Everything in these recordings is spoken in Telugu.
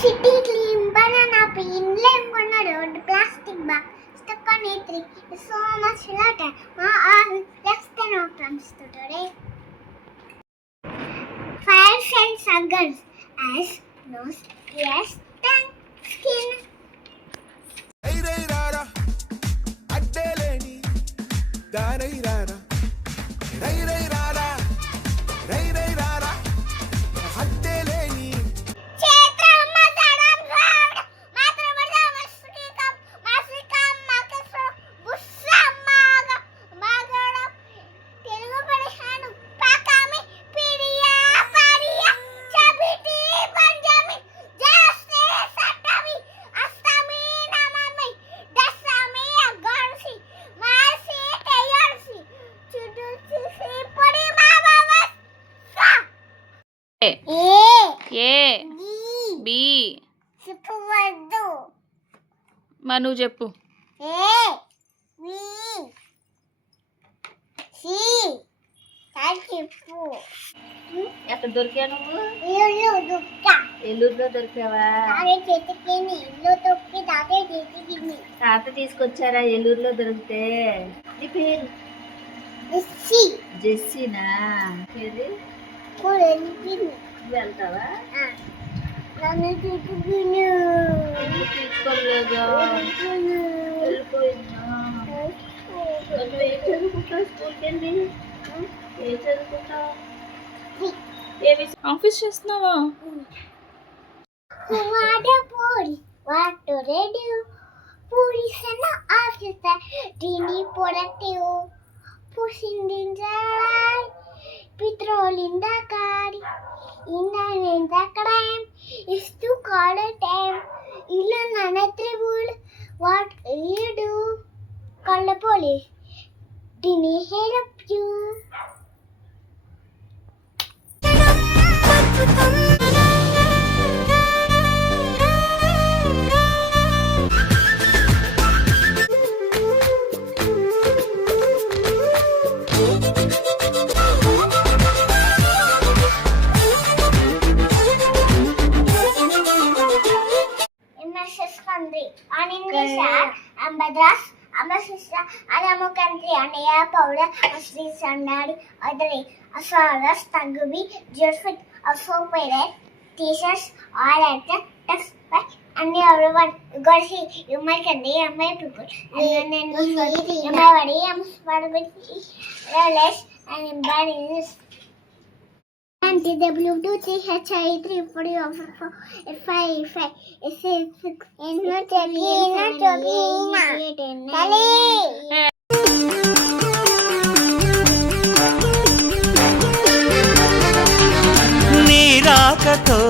City clean banana peel lemon corner plastic bag stuck on a tree. So much later, my arm less than our plans today. Fires and suggers as nose, ears, tongue, skin. ఏ బి మను చెప్పు. ఎక్కడ దొరికా నువ్వు? ఏలూరులో దొరికావా? తాత తీసుకొచ్చారా ఏలూరులో దొరికితే? నీ పేరు జెస్సీనా? పేరు వెళ్తావా? తీసుకోలేదా? వెళ్ళిపోయిందా? ఏ చదువుకుంటావు? స్కూల్కి వెళ్ళి ఏ చదువుకుంటావు? ఆఫీస్ చేస్తున్నావా? Petrol in the car, in the crime, is to call a time. Ilan anatribul, what you do? Call the police. Didn't he help you? On English, I'm Badras, I'm a sister, and I'm a country, and a powder, a street standard, other a saurus, tangubi, jurfit, a soap pirate, t-shirts, all at the text back, and everyone, you got to see, you my country, and my people, and then you my body, I'm spaghetti, less, and in bad English. And the Bluetooth HI 340 5 6 నీ రాకతో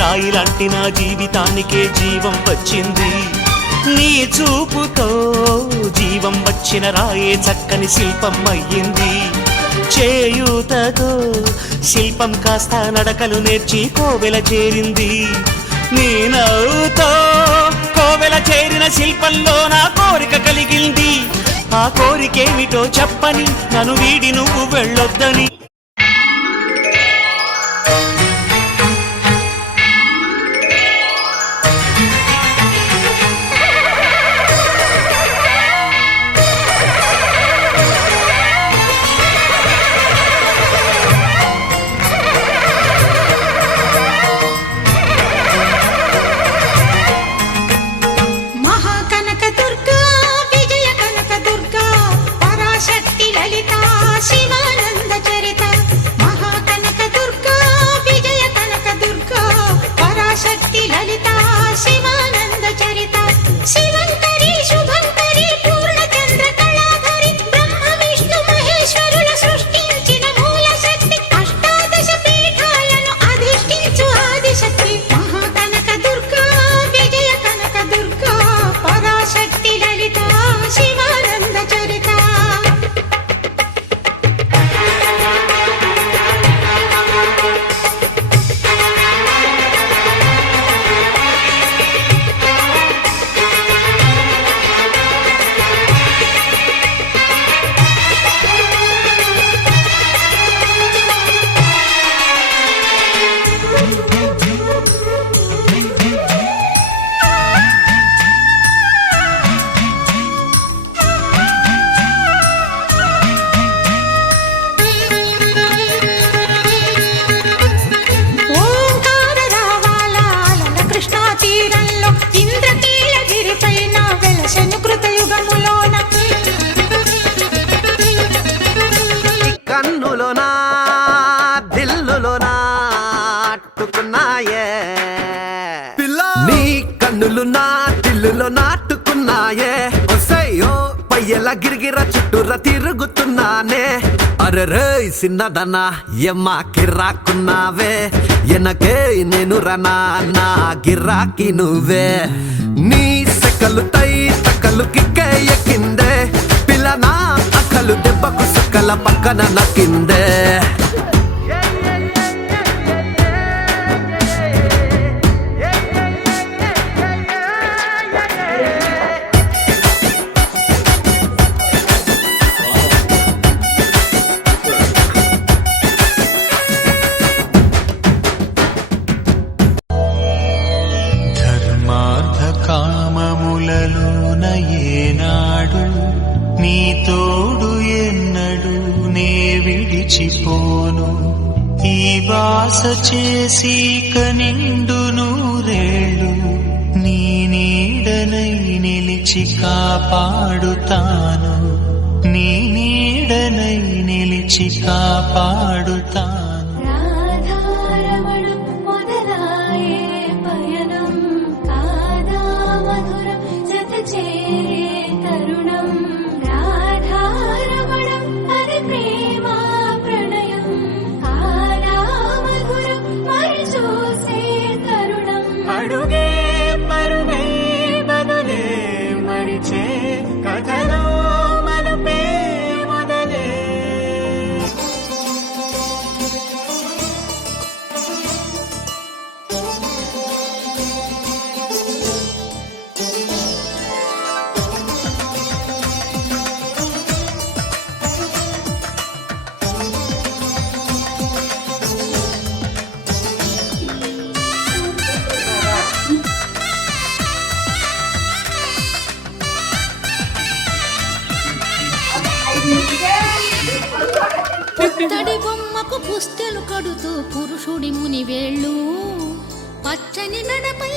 రాయిలాంటి నా జీవితానికే జీవం వచ్చింది. నీ చూపుతో జీవం వచ్చిన రాయే చక్కని శిల్పం అయ్యింది. చేయూతతో శిల్పం కాస్త నడకలు నేర్చి కోవెల చేరింది. నీ నవ్వుతో కోవెల చేరిన శిల్పంలో నా కోరిక కలిగింది. ఆ కోరికేమిటో చెప్పని నన్ను వీడి నువ్వు వెళ్ళొద్దని. శివానంద చరిత నీ కన్నులు నా తిల్లులో నాటుకున్నాయే ఒసయ్యో పయ్యల గిరిగిర చుట్టూర తిరుగుతున్నానే అరెరే సిన్నదనా ఎమ్మా కిర్రాకున్నావే ఎనకే నేను రనా నా గిర్రాకి నువ్వే నీ సెకలు తై తక్కలు కిక్కే ఎక్కిందే పిల్లనా అక్కలు దెబ్బకు సక్కల పక్కన నక్కిందే కామములలోన ఏనాడు నీ తోడు ఎన్నడు నే విడిచిపోను ఈ వాస చేసి కనిండు నూరేళ్ళు నీ నీడనై నిలిచి కాపాడుతాను నీ నీడనై నిలిచి కాపాడుతాను అడుగే పరుగే బదులే మరిచే కథలో మనపే మొదలే పుత్తడి బొమ్మకు పుస్తెలు కడుతూ పురుషుడి ముని వేళ్ళు పచ్చని నడపై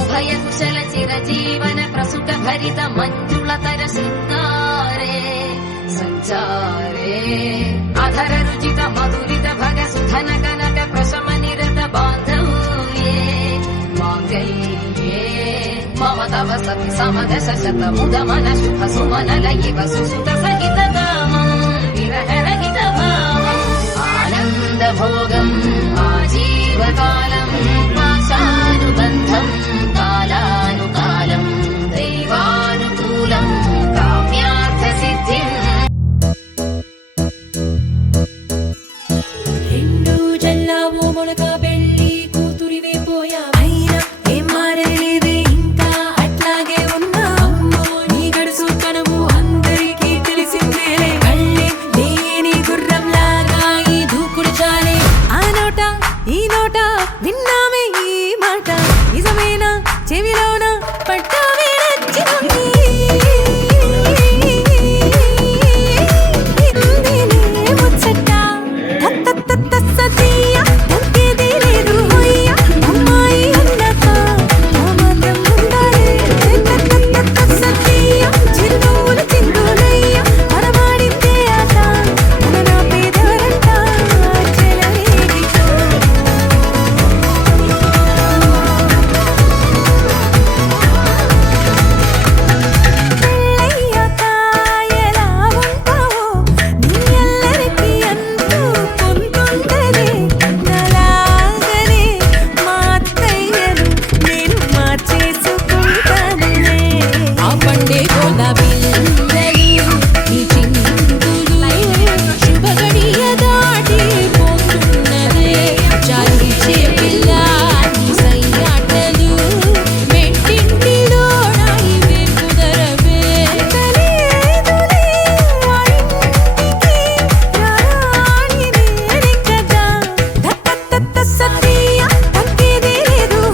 ఉభయకుశల చిరజీవన ప్రసుక భరిత మంజుళతర శృంగారే సంచారే అధర రుచిత మధురిత భగ సుధన కనక ప్రశమ నిరత బాంధవ్యే మాంగళ్యే మమ తవ సతి సమదశ శత ముద మన శుభ సుమనల ఇవ సుసుత సహిత